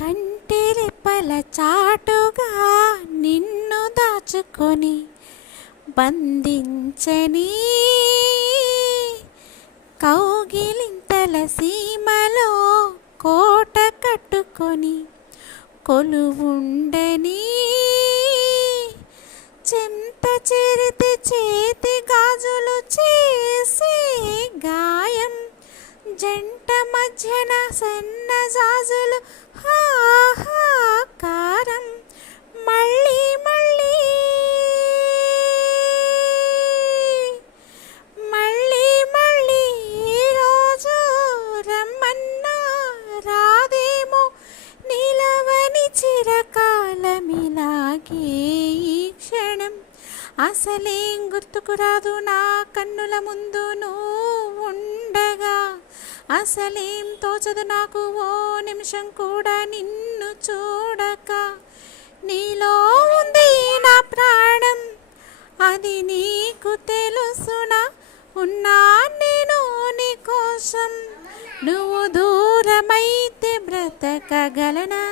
కంటిరెప్పల చాటుగా నిన్ను దాచుకొని బంధించని కౌగిలింతల సీమలో కోట కట్టుకొని కొలువుండని చెంత చేరితే చేతి గాజులు చేసే గాయం జంట మధ్యన సన్నజాజులు హాహాకారం మళ్ళీ మళ్ళీ మళ్ళీ మళ్ళీ రోజు రమ్మన్నా రాదేమో నిలవని చిరకాలమిలాగే ఈ క్షణం అసలేం గుర్తుకు రాదు నా కన్నుల ముందు నువ్వు ఉండగా అసలేం తోచదు నాకు ఓ నిమిషం కూడా నిన్ను చూడక నీలో ఉంది నా ప్రాణం అది నీకు తెలుసునా ఉన్నా నేను నీ కోసం నువ్వు దూరమైతే బ్రతకగలనా